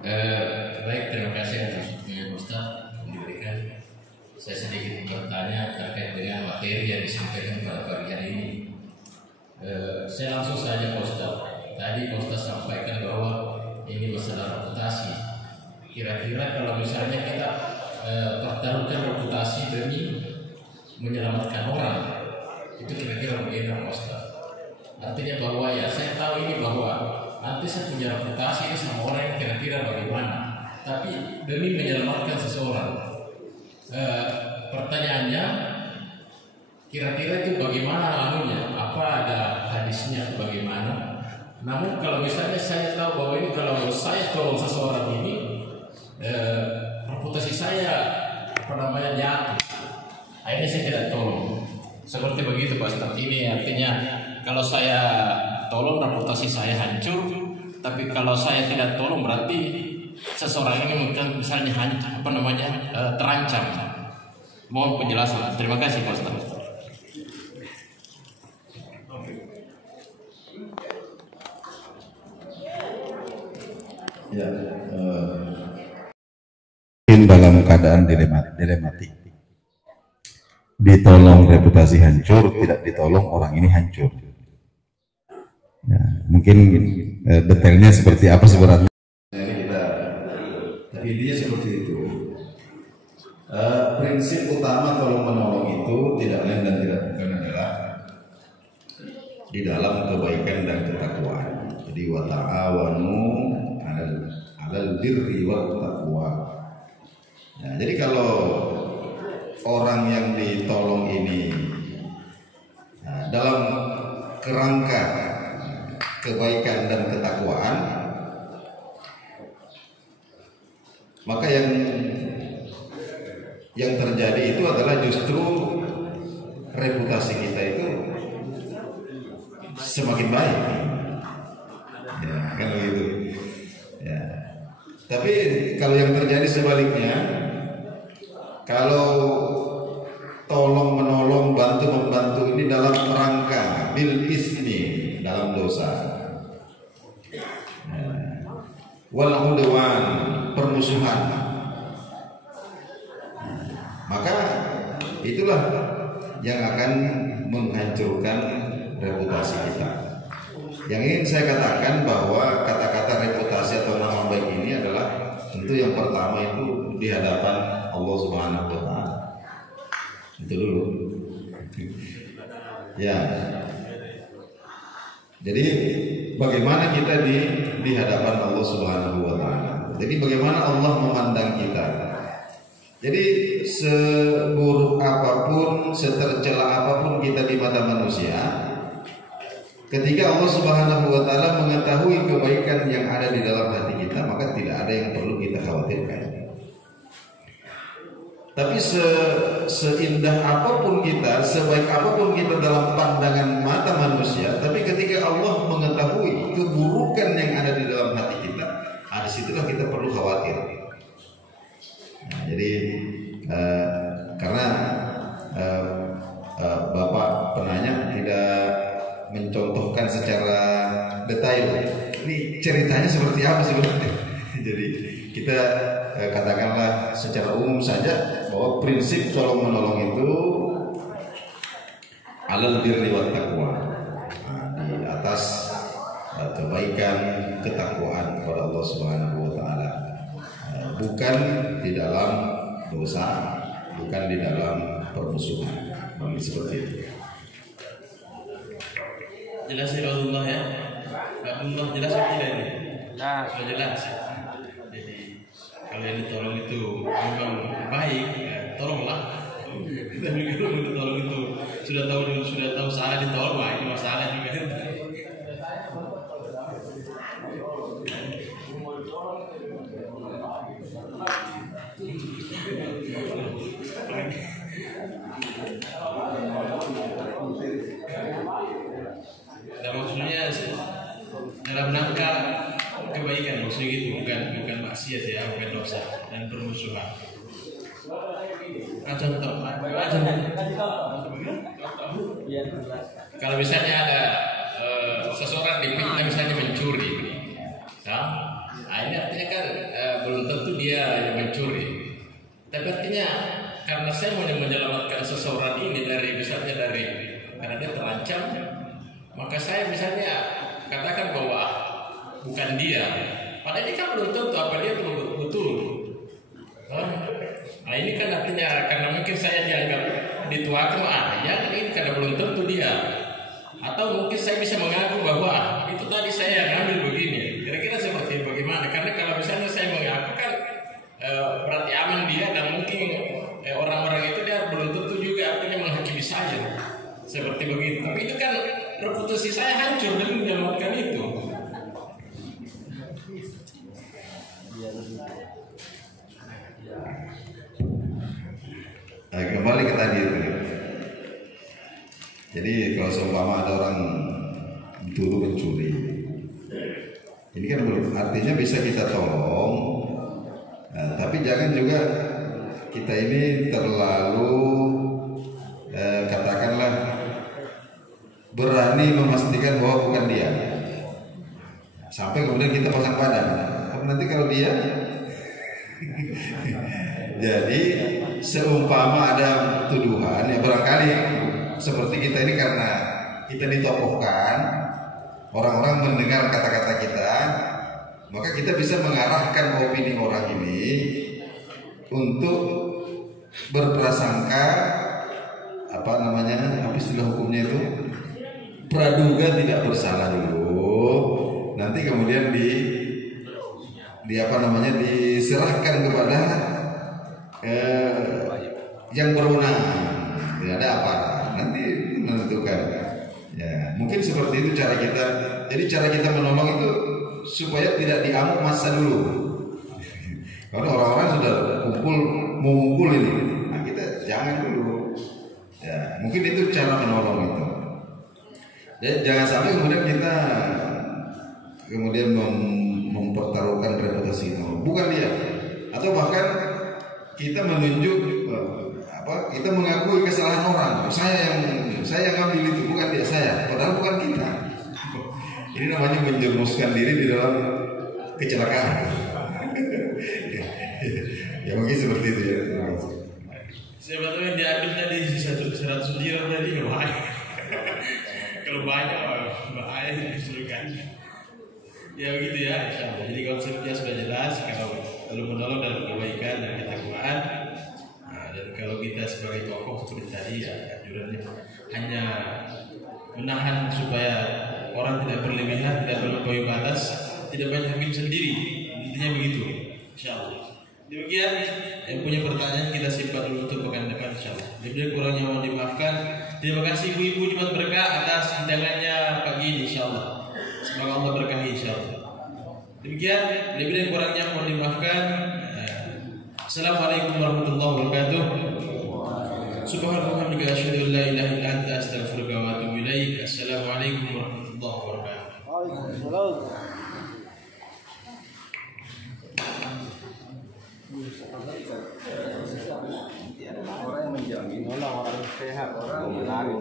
Baik, terima kasih atas waktunya Ustaz yang diberikan. Saya sedikit bertanya terkait dengan materi yang disampaikan pada pagi hari ini. Saya langsung saja Ustaz. Tadi Ustaz sampaikan bahwa ini masalah reputasi. Kira-kira kalau misalnya kita pertaruhkan reputasi demi menyelamatkan orang, itu kira-kira bagaimana Ustaz? Artinya bahwa ya saya tahu ini bahwa nanti saya punya reputasi ini sama orang yang kira-kira bagaimana, tapi demi menyelamatkan seseorang. Pertanyaannya, kira-kira itu bagaimana anunya? Apa ada hadisnya bagaimana? Namun kalau misalnya saya tahu bahwa ini kalau saya tolong seseorang ini, reputasi saya jatuh, akhirnya saya tidak tolong. Seperti begitu Pak Ustaz. Ini artinya kalau saya tolong reputasi saya hancur, tapi kalau saya tidak tolong berarti seseorang ini mungkin misalnya terancam. Mohon penjelasan. Terima kasih Pak Ustaz. Ya, dalam keadaan dilematik. Ditolong reputasi hancur, tidak ditolong orang ini hancur. Ya, mungkin detailnya seperti apa sebenarnya? Tapi intinya seperti itu. Prinsip utama tolong menolong itu tidak lain dan tidak bukan adalah di dalam kebaikan dan ketakwaan. Jadi wa ta'awanu 'alal birri wat taqwa. Nah, jadi kalau orang yang ditolong ini dalam kerangka kebaikan dan ketakwaan, maka yang terjadi itu adalah justru reputasi kita itu semakin baik, ya kan begitu. Ya. Tapi kalau yang terjadi sebaliknya, kalau tolong menolong, bantu membantu ini dalam rangka bil ismi, dalam dosa, wal udwan, permusuhan, maka itulah yang akan menghancurkan reputasi kita. Yang ingin saya katakan bahwa kata-kata reputasi atau nama baik ini adalah tentu yang pertama itu di hadapan Allah Subhanahu wa Ta'ala. Itu dulu. Ya. Jadi bagaimana kita di hadapan Allah Subhanahu wa Ta'ala. Jadi bagaimana Allah memandang kita. Jadi seburuk apapun, setercela apapun kita di mata manusia, ketika Allah Subhanahu wa Ta'ala mengetahui kebaikan yang ada di dalam hati kita, maka tidak ada yang perlu kita khawatirkan. Tapi seindah apapun kita, sebaik apapun kita dalam pandangan mata manusia, tapi ketika Allah mengetahui keburukan yang ada di dalam hati kita, disitulah kita perlu khawatir. Nah, jadi karena Bapak penanya tidak mencontohkan secara detail, ini ceritanya seperti apa sih? Jadi kita katakanlah secara umum saja bahwa prinsip tolong menolong itu alal birri wat taqwa, di atas kebaikan ketakwaan kepada Allah Subhanahu wa Ta'ala, bukan di dalam dosa, bukan di dalam permusuhan. Seperti itu. Jelas ya Allah ya. Allah jelas atau tidak ini? Sudah jelas. Jadi kalau yang ditolong itu memang baik, ya, tolonglah. Tapi kalau ditolong itu sudah tahu salah ditolong, wah ini masalah juga. Nah, maksudnya dalam rangka kebaikan, maksudnya gitu, bukan maksiat ya, bukan dosa dan permusuhan. Contoh. Kalau misalnya ada seseorang dipitnah misalnya mencuri, ya, Nah, ini artinya kan belum tentu dia yang mencuri. Tapi artinya karena saya mau menyelamatkan seseorang ini dari misalnya dari karena dia terancam, maka saya misalnya katakan bahwa bukan dia. Padahal ini kan belum tentu apa dia betul. Nah ini kan artinya karena mungkin saya dianggap dituakan, ya ini karena belum tentu dia. Atau mungkin saya bisa mengaku bahwa itu tadi saya yang ngambil begini. Kira-kira seperti bagaimana? Karena kalau misalnya saya mengaku kan berarti aman dia, dan mungkin orang-orang itu dia belum tentu juga artinya menghakimi saya. Seperti begitu. Tapi itu kan reputasi saya hancur dengan menyelamatkan itu. Nah, kembali ke tadi itu. Jadi kalau seumpama ada orang dituduh mencuri, ini kan belum artinya bisa kita tolong, tapi jangan juga kita ini terlalu katakanlah berani memastikan bahwa bukan dia, sampai kemudian kita pasang badan. Nanti kalau dia jadi seumpama ada tuduhan, ya barangkali seperti kita ini karena kita ditokohkan, orang-orang mendengar kata-kata kita, maka kita bisa mengarahkan opini orang ini untuk berprasangka apa istilah hukumnya itu, praduga tidak bersalah dulu, nanti kemudian diserahkan kepada yang berwenang, tidak ada apa nanti menentukan. Ya, mungkin seperti itu cara kita. Jadi cara kita menolong itu supaya tidak diamuk masa dulu. Karena orang-orang sudah mau mukul ini, nah kita jangan dulu. Ya, mungkin itu cara menolong itu. Dan jangan sampai kemudian kita mempertaruhkan reputasi itu, bukan dia, atau bahkan kita menunjuk kita mengakui kesalahan orang. Saya yang ngambil itu, bukan dia, saya. Padahal bukan kita. Ini namanya menjerumuskan diri di dalam kecelakaan. Ya mungkin seperti itu ya. Sebetulnya diambil tadi 100 dirham tadi nggak bahaya. Kalau banyak bahaya justru kan. Ya begitu ya. Jadi konsepnya sudah jelas. Kalau menolong dalam kebaikan dan ketakwaan. Dan kalau kita sebagai tokoh seperti tadi ya anjurannya hanya menahan supaya orang tidak berlebihan, tidak melampaui batas, tidak banyak hakim sendiri, intinya begitu. Insyaallah. Demikian yang punya pertanyaan kita simpan dulu untuk pekan depan insyaallah. Jadi kurangnya mohon dimaafkan. Terima kasih ibu-ibu Jumat Berkah atas undangannya pagi ini insyaallah. Semoga Allah berkahi insyaallah. Demikian lebih dan kurangnya mohon dimaafkan. Assalamualaikum warahmatullahi wabarakatuh. Subhanallah wa asyhadu an la ilaha illa anta astaghfiruka wa atubu ilaik. Assalamualaikum warahmatullahi wabarakatuh. Waalaikumsalam. Orang yang menjamin, orang sehat, orang yang menarik